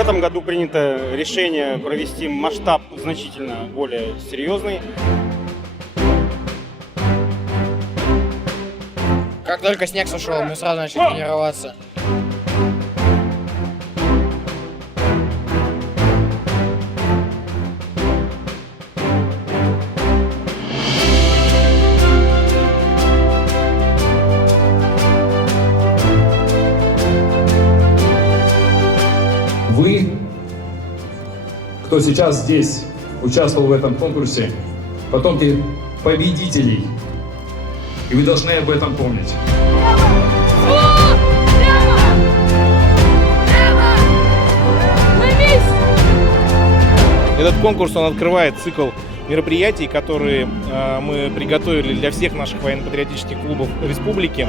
этом году принято решение провести масштаб значительно более серьезный. Как только снег сошел, мы сразу начали тренироваться. Вы, кто сейчас здесь участвовал в этом конкурсе, потомки победителей, и вы должны об этом помнить. Этот конкурс, он открывает цикл мероприятий, которые мы приготовили для всех наших военно-патриотических клубов республики.